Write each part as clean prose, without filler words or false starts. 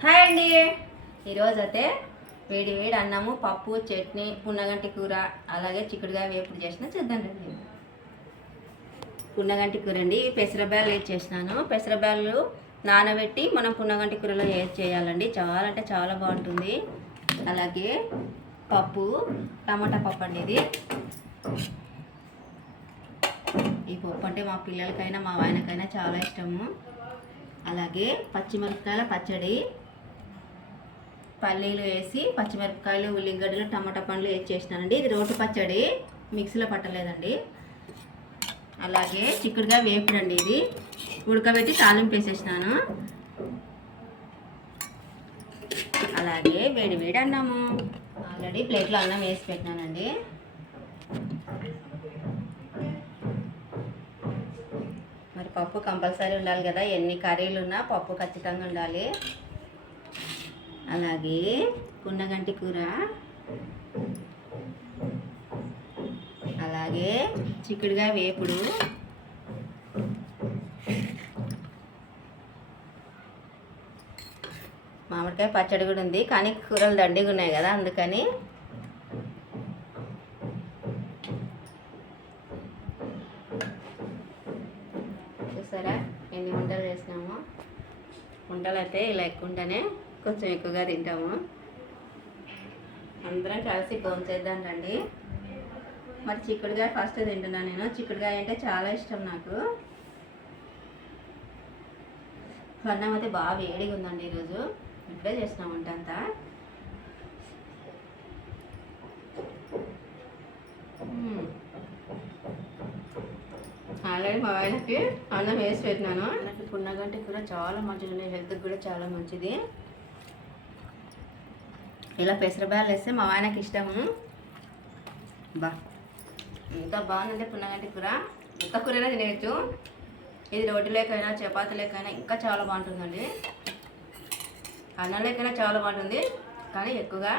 Hi అండి. ఈరోజు అయితే వేడి వేడి అన్నము, పప్పు, చట్నీ, పున్నగంటి కూర, అలాగే చిక్కుడుకాయ వేపుడు చేసిన చూద్దాం రండి. పున్నగంటి కూర అండి. పెసరబ్యాలు వేసి చేసినాను. పెసరబ్యాలు నానబెట్టి మనం పున్నగంటి కూరలో చేయాలండి. చాలా అంటే చాలా బాగుంటుంది. అలాగే పప్పు, టమాటా పప్పు అండి ఇది. ఈ పప్పు అంటే మా పిల్లలకైనా మా ఆయనకైనా చాలా ఇష్టము. అలాగే పచ్చిమిరపకాయల పచ్చడి, పల్లీలు వేసి పచ్చిమిరపకాయలు, ఉల్లిగడ్డలు, టమాటా పండ్లు వేసి చేసినానండి. ఇది రోటి పచ్చడి, మిక్సీలో పట్టలేదండి. అలాగే చిక్కుడుగా వేపుడు అండి. ఇది ఉడకబెట్టి తాలింపు వేసేసినాను. అలాగే వేడి వేడి అన్నము. ఆల్రెడీ ప్లేట్లో అన్నం వేసి పెట్టినానండి. మరి పప్పు కంపల్సరీ ఉండాలి కదా, ఎన్ని కర్రీలు ఉన్నా పప్పు ఖచ్చితంగా ఉండాలి. అలాగే పున్నగంటి కూర, అలాగే చిక్కుడుగా వేపుడు, మామిడికాయ పచ్చడి కూడా ఉంది. కానీ కూరలు దండిగా ఉన్నాయి కదా, అందుకని చూసారా ఎన్ని వంటలు చేసినాము. వంటలు అయితే ఇలా ఎక్కువ ఉంటేనే కొంచెం ఎక్కువగా తింటాము. అందరం కలిసి భోంచేద్దాం రండి. మరి చిక్కుడుకాయ ఫస్ట్ తింటున్నాను నేను. చిక్కుడుకాయ అంటే చాలా ఇష్టం నాకు. అన్నం అయితే బాగా వేడిగా ఉందండి ఈరోజు. ఇప్పుడే చేసినాం వంట అంతా. ఆల్రెడీ మా ఆయనకి అన్నం వేసి పెట్టినాను. నాకు పున్నగంటి కూర చాలా మంచిది, హెల్త్కి కూడా చాలా మంచిది. ఇలా పెసరబ్యాలు వేస్తే మా ఆయనకి ఇష్టము. ఎంత బాగుందంటే పున్నగంటి కూర, ఎంత కూరైనా తినేయచ్చు. ఇది రోటీలేకైనా చపాతీలేకైనా ఇంకా చాలా బాగుంటుందండి. అన్నంలేకైనా చాలా బాగుంటుంది, కానీ ఎక్కువగా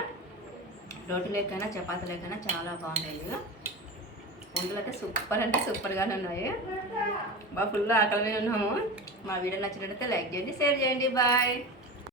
రోటీలేకైనా చపాతీలేకైనా చాలా బాగుంటాయి. వంటలు అయితే సూపర్ అంటే సూపర్గానే ఉన్నాయి. ఫుల్ ఆకలి ఉన్నాము. మా వీడియో నచ్చినట్లయితే లైక్ చేయండి, షేర్ చేయండి. బాయ్.